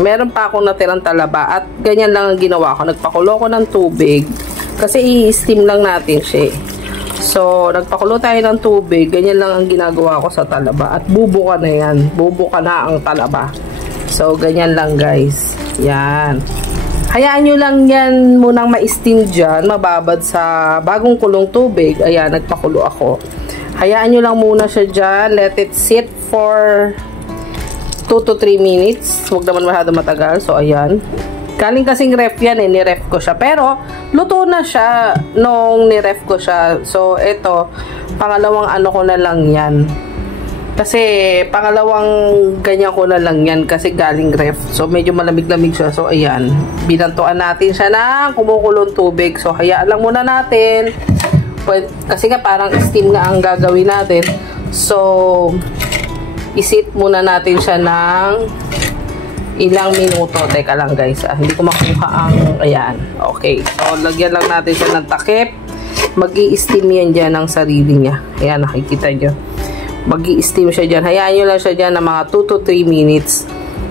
Meron pa akong natirang talaba at ganyan lang ang ginawa ko. Nagpakulo ko ng tubig kasi i-steam lang natin siya. So, nagpakulo tayo ng tubig. Ganyan lang ang ginagawa ko sa talaba. At bubuka na yan. Bubuka na ang talaba. So, ganyan lang guys. Yan. Hayaan nyo lang yan munang ma-steam dyan. Mababad sa bagong kulong tubig. Ayan, nagpakulo ako. Hayaan nyo lang muna siya dyan. Let it sit for 2 to 3 minutes. Huwag naman masyado matagal. So, ayan. Galing kasing ref yan eh. Ni-ref ko siya. Pero, luto na siya nung ni-ref ko siya. So, ito. Pangalawang ano ko na lang yan. Kasi, pangalawang ganyan ko na lang yan. Kasi galing ref. So, medyo malamig-lamig siya. So, ayan. Binantuan natin siya ng kumukulong tubig. So, hayaan lang muna natin. Kasi nga, parang steam nga ang gagawin natin. So, isit muna natin siya ng ilang minuto. Teka lang guys, hindi ko makuha ang ayan. Okay, so lagyan lang natin siya ng takip. Mag-i-steam yan dyan ng sarili niya. Ayan, nakikita nyo. Mag-i-steam siya dyan. Hayaan nyo lang siya dyan ng mga 2 to 3 minutes.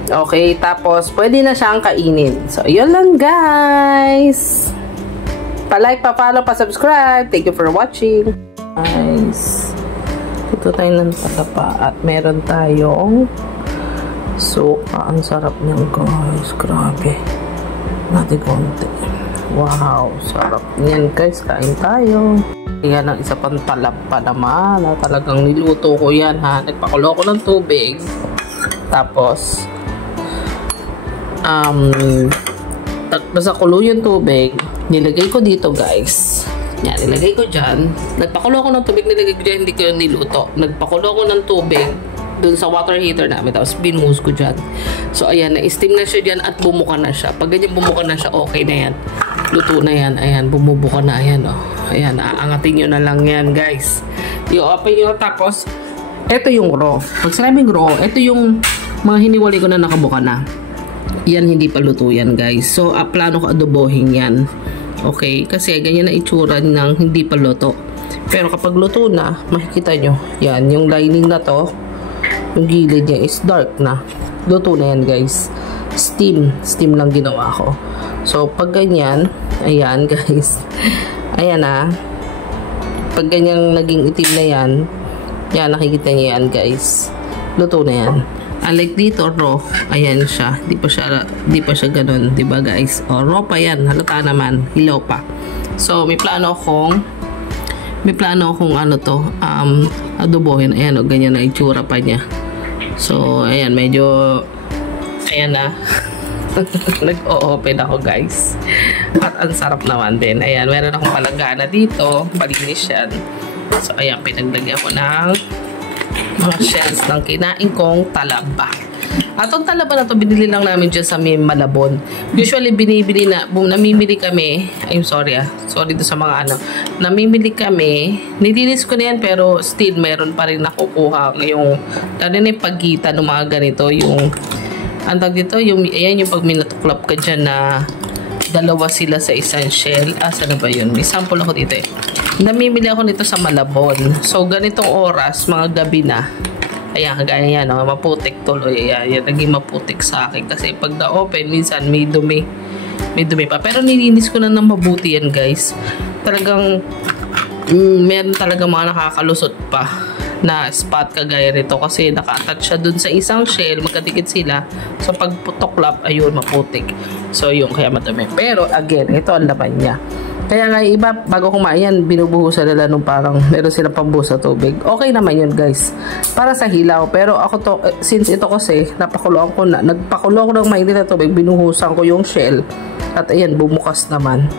Okay, tapos pwede na siyang kainin. So, yun lang guys. Pa-like, pa-follow, pa-subscribe. Thank you for watching. Guys. Ito tayo ng talaba at meron tayong suka. Ang sarap niyan guys. Grabe. Natin konti. Wow. Sarap niyan guys. Kain tayo. Yan ang isa pang talaba naman. Talagang niluto ko yan ha. Nagpakulo ko ng tubig. Tapos basta kulo yung tubig. Nilagay ko dito guys. Yan, nilagay ko dyan. Nagpakulo ko ng tubig, nilagay ko dyan, hindi ko yung niluto. Nagpakulo ko ng tubig dun sa water heater namin, tapos binuhos ko dyan. So, ayan, na-steam na siya dyan at bumuka na siya. Pag ganyan bumuka na siya, okay na yan. Luto na yan. Ayan, bumubuka na. Ayan, oh. Ayan, aangatin nyo na lang yan, guys. I-open nyo, tapos, ito yung raw. Pag sinabing raw, ito yung mga hiniwali ko na nakabuka na. Yan, hindi pa luto yan, guys. So, plano ko adobohin yan. Okay, kasi ganyan na itsura ng hindi pa luto. Pero kapag luto na, makikita nyo, yan, yung lining na to, yung gilid niya is dark na. Luto na yan guys. Steam lang ginawa ko. So, pag ganyan, ayan guys, ayan na. Pag ganyan naging itim na yan, yan, nakikita niyo yan guys. Luto na yan. Unlike dito, raw, ayan siya. Di pa siya ganun, di ba guys? O, raw pa yan. Halata naman. Hilaw pa. So, may plano akong ano to, adobohin. Ayan o, ganyan na itsura pa niya. So, ayan, medyo, ayan na. Nag-o-open ako guys. At ang sarap naman din. Ayan, meron akong palagana dito. Malinis yan. So, ayan, pinaglagyan ko ng mga shells ng kinain kong talaba. At ang talaba na to binili lang namin dyan sa Malabon. Usually namimili kami, sorry do sa mga ano, namimili kami, nilinis ko na yan pero still meron pa rin nakukuha ngayong, lalo na yung pagitan ng mga ganito, yung antag dito, ayan yung pag minatuklap ka dyan na dalawa sila sa isang shell. Saan na ba yun? May sample ako dito eh. Namimili ako nito sa Malabon. So, ganitong oras, mga gabi na. Ayan, kagaya yan, no? Maputik tuloy. Ayan, naging maputik sa akin. Kasi pag na-open, minsan may dumi. May dumi pa. Pero nilinis ko na ng mabuti yan, guys. Talagang, meron talaga mga nakakalusot pa na spot kagaya rito. Kasi naka-attach siya dun sa isang shell. Magkadikit sila. So, pag tuklap, ayun, maputik. So, yun, kaya madumi. Pero, again, ito ang laman niya. Kaya nga iba, bago kumain, binubuhusan nila nung parang meron silang pambuhos sa tubig. Okay naman yun guys. Para sa hilaw. Pero ako to, since ito kasi, nagpakulo ko ng mainit na tubig, binuhusan ko yung shell. At ayan, bumukas naman.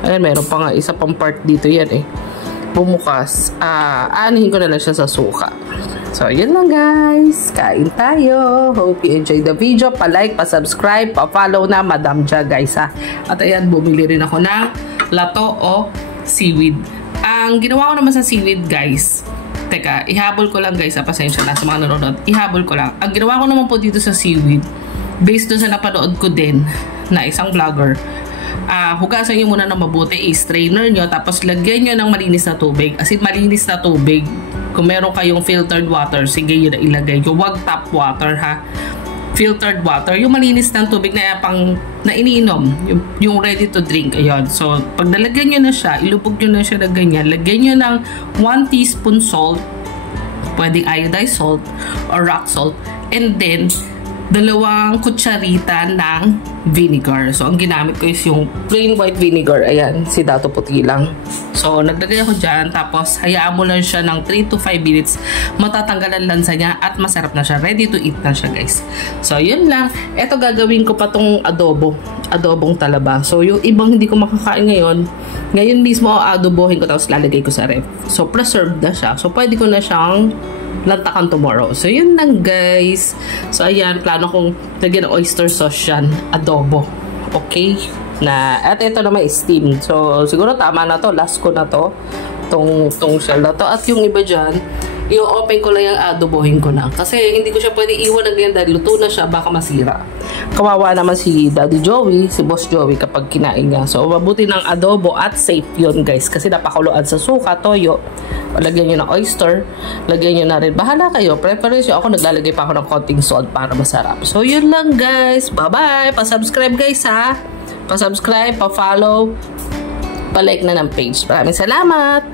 Ayan, meron pa nga isa pang part dito yan eh. Bumukas. Aanihin ko na lang siya sa suka. So, yun lang guys. Kain tayo. Hope you enjoyed the video. Pa-like, pa-subscribe, pa-follow na Madam Ja guys ha. At ayan, bumili rin ako ng lato o seaweed. Ang ginawa ko naman sa seaweed guys, teka, ihabol ko lang guys, pasensya na sa mga nanonood, ihabol ko lang. Ang ginawa ko naman po dito sa seaweed, based doon sa napanood ko din na isang vlogger, hugasan nyo muna ng mabuti, i-strainer nyo, tapos lagyan nyo ng malinis na tubig, as in malinis na tubig. Kung meron kayong filtered water, sige yun na ilagay nyo, wag tap water ha. filtered water, yung malinis ng tubig na iniinom, yung ready to drink. Ayun. So, pag nalagyan nyo na siya, ilubog nyo na siya na ganyan, lagyan nyo ng 1 teaspoon salt, pwedeng iodized salt or rock salt, and then 2 kutsarita ng vinegar. So, ang ginamit ko is yung plain white vinegar. Ayan, si Dato Puti lang. So, naglagay ako dyan. Tapos, hayaan mo lang siya ng 3 to 5 minutes. Matatanggalan lansa niya at masarap na siya. Ready to eat na siya, guys. So, yun lang. Ito, gagawin ko pa tong adobo. Adobong talaba. So, yung ibang hindi ko makakain ngayon mismo, adobohin ko tapos lalagay ko sa ref. So, preserved na siya. So, pwede ko na siyang lantakan tomorrow. So, yun lang, guys. So, ayan, plano kong lagyan ng oyster sauce yan. Adobo. Okay? At ito naman is steam. So, siguro tama na to. Last ko na to. Tong shell na to. At yung iba dyan, i-open ko lang yung adobohin ko na. Kasi hindi ko siya pwede iwan na ganyan dahil luto na siya, baka masira. Kawawa naman si Daddy Joey, si Boss Joey kapag kinain niya. So, mabuti ng adobo at safe yun, guys. Kasi napakuluan sa suka, toyo. Lagyan nyo ng oyster. Lagyan nyo na rin. Bahala kayo. Preference nyo. Ako naglalagay pa ako ng konting salt para masarap. So, yun lang, guys. Bye-bye. Pa-subscribe, guys, ha. Pa-subscribe, pa-follow, pa-like na ng page. Maraming salamat.